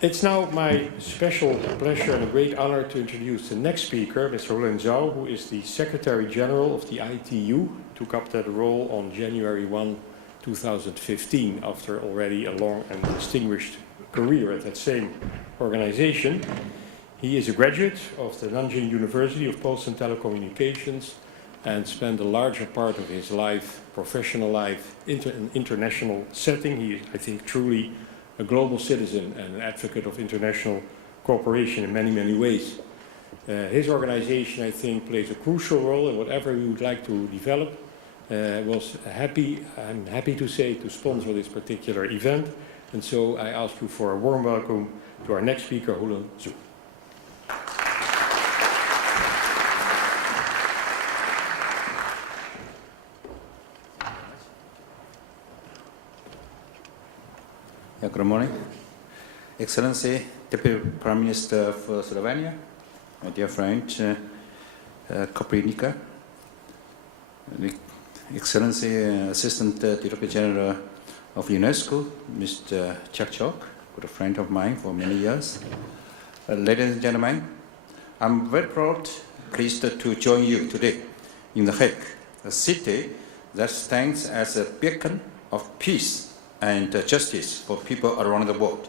It's now my special pleasure and a great honor to introduce the next speaker, Mr. Houlin Zhao, who is the Secretary General of the ITU, took up that role on January 1, 2015, after already a long and distinguished career at that same organization. He is a graduate of the Nanjing University of Post and Telecommunications and spent a larger part of his life, professional life, in an international setting. He is, I think, truly a global citizen and an advocate of international cooperation in many, many ways. His organization, I think, plays a crucial role in whatever we would like to develop. I'm happy to say, to sponsor this particular event. And so I ask you for a warm welcome to our next speaker, Houlin Zhao. Good morning. Excellency, Deputy Prime Minister of Slovenia, my dear friend, Koprivnica, Excellency, Assistant Director General of UNESCO, Mr. Zhao, good friend of mine for many years. Ladies and gentlemen, I'm very pleased to join you today in The Hague, a city that stands as a beacon of peace and justice for people around the world.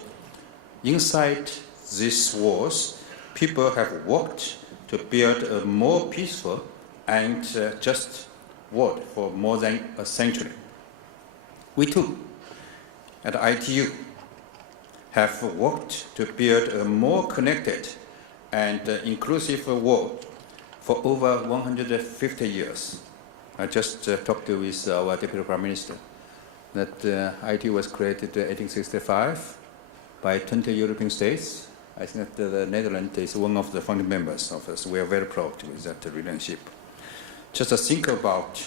Inside these walls, people have worked to build a more peaceful and just world for more than a century. We too, at ITU, have worked to build a more connected and inclusive world for over 150 years. I just talked with our Deputy Prime Minister that ITU was created in 1865 by 20 European states. I think that the Netherlands is one of the founding members of us. We are very proud with that relationship. Just think about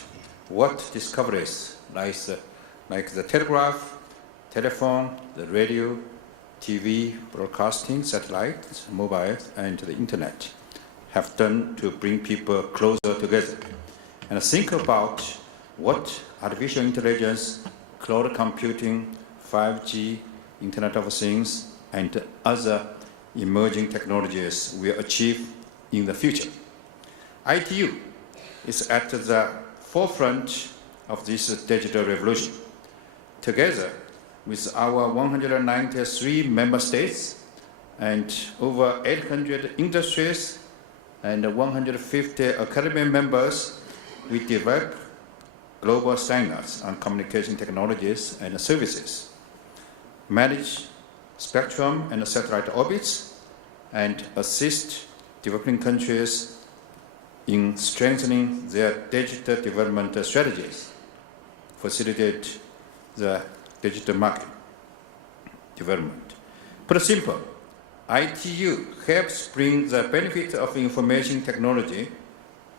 what discoveries like the telegraph, telephone, the radio, TV, broadcasting, satellite, mobile, and the internet have done to bring people closer together. And think about what artificial intelligence, cloud computing, 5G, Internet of Things, and other emerging technologies will achieve in the future. ITU is at the forefront of this digital revolution. Together with our 193 member states and over 800 industries and 150 academy members, we develop global standards on communication technologies and services, manage spectrum and satellite orbits, and assist developing countries in strengthening their digital development strategies, facilitate the digital market development. Put simple, ITU helps bring the benefit of information technology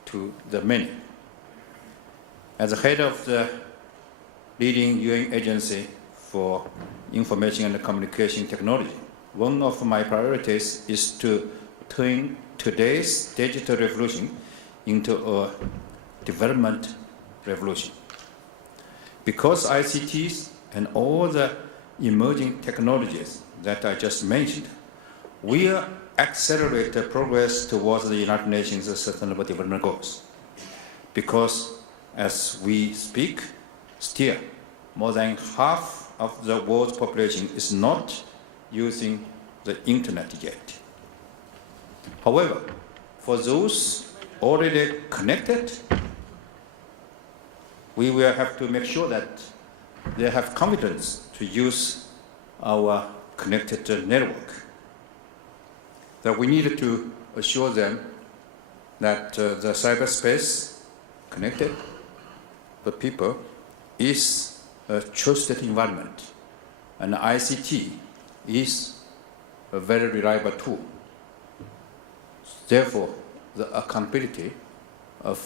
to the many. As the head of the leading UN agency for information and communication technology, one of my priorities is to turn today's digital revolution into a development revolution. Because ICTs and all the emerging technologies that I just mentioned will accelerate the progress towards the United Nations Sustainable Development Goals. Because as we speak, still more than half of the world's population is not using the internet yet. However, for those already connected, we will have to make sure that they have confidence to use our connected network. That we need to assure them that the cyberspace connected the people is a trusted environment, and ICT is a very reliable tool. Therefore, the accountability of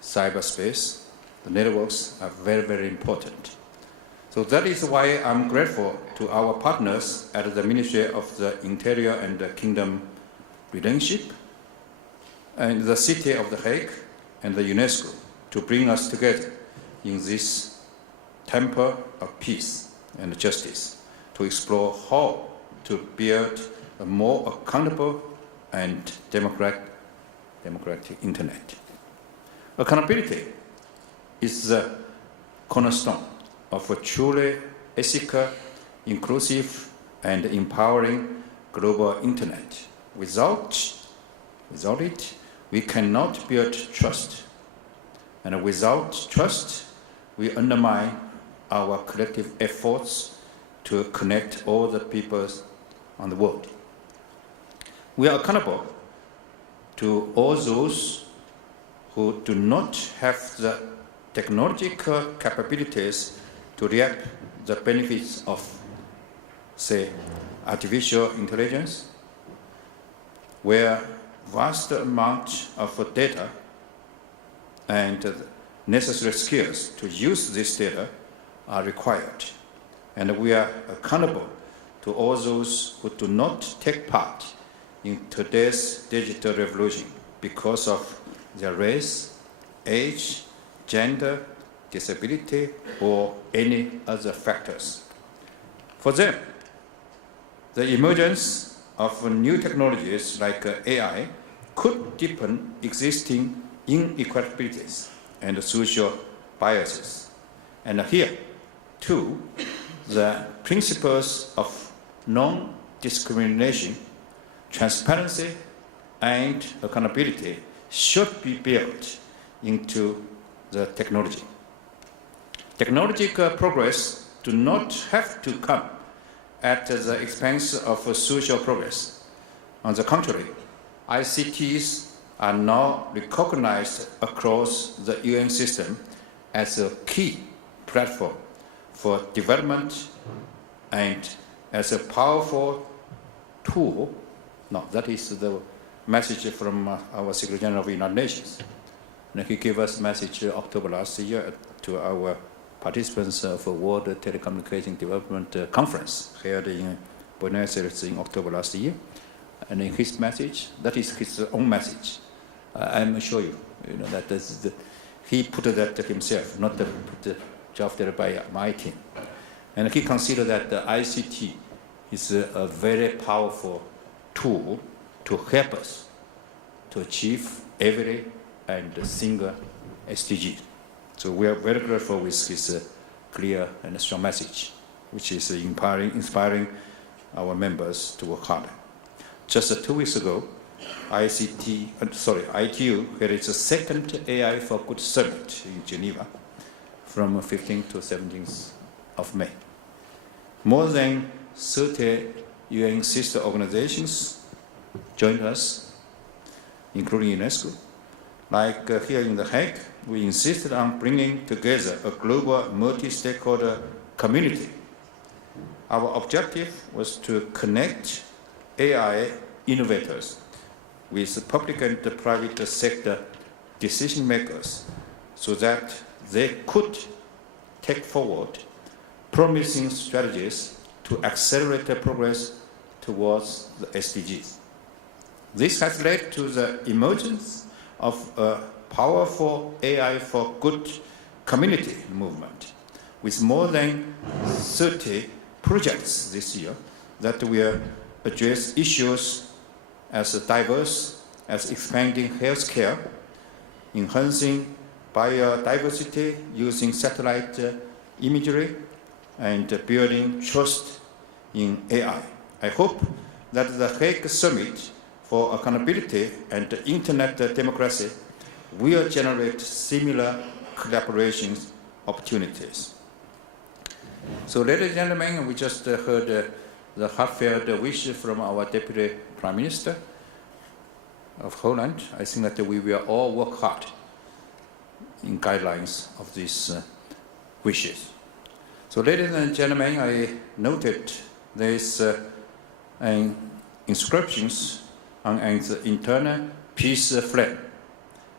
cyberspace, the networks are very, very important. So that is why I'm grateful to our partners at the Ministry of the Interior and the Kingdom Relationship and the City of The Hague and the UNESCO to bring us together in this temple of peace and justice to explore how to build a more accountable and democratic internet. Accountability is the cornerstone of a truly ethical, inclusive, and empowering global internet. Without it, we cannot build trust. And without trust, we undermine our collective efforts to connect all the peoples on the world. We are accountable to all those who do not have the technological capabilities to reap the benefits of, say, artificial intelligence, where vast amounts of data and necessary skills to use this data are required. And we are accountable to all those who do not take part in today's digital revolution because of their race, age, gender, disability, or any other factors. For them, the emergence of new technologies like AI could deepen existing inequalities and social biases. And here, too, the principles of non-discrimination, transparency, and accountability should be built into the technology. Technological progress do not have to come at the expense of social progress. On the contrary, ICTs are now recognized across the UN system as a key platform for development and as a powerful tool. No, that is the message from our Secretary General of the United Nations. And he gave us a message October last year to our participants for World Telecommunication Development Conference held in Buenos Aires in October last year. And in his message, that is his own message. I'm sure you know that he put that himself, not put drafted by my team. And he considered that the ICT is a very powerful tool to help us to achieve every and single SDG. So we are very grateful with his clear and strong message, which is inspiring our members to work harder. Just 2 weeks ago, ITU held its second AI for Good Summit in Geneva from 15th to 17th of May. More than 30 UN sister organizations joined us, including UNESCO. Like here in The Hague, we insisted on bringing together a global multi-stakeholder community. Our objective was to connect AI innovators with public and private sector decision makers so that they could take forward promising strategies to accelerate the progress towards the SDGs. This has led to the emergence of a powerful AI for Good community movement with more than 30 projects this year that will address issues as diverse as expanding healthcare, enhancing biodiversity using satellite imagery, and building trust in AI. I hope that the Hague Summit for Accountability and Internet Democracy will generate similar collaboration opportunities. So, ladies and gentlemen, we just heard the heartfelt wish from our Deputy Prime Minister of Houlin. I think that we will all work hard in guidelines of these wishes. So, ladies and gentlemen, I noted there is an inscriptions on an internal peace flag.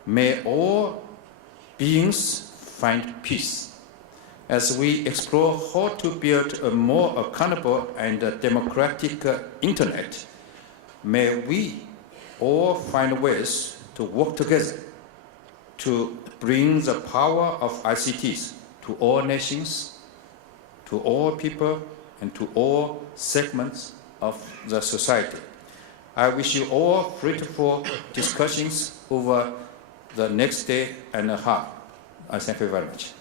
May all beings find peace. As we explore how to build a more accountable and democratic internet, may we all find ways to work together to bring the power of ICTs to all nations, to all people, and to all segments of the society. I wish you all fruitful discussions over the next day and a half. Thank you very much.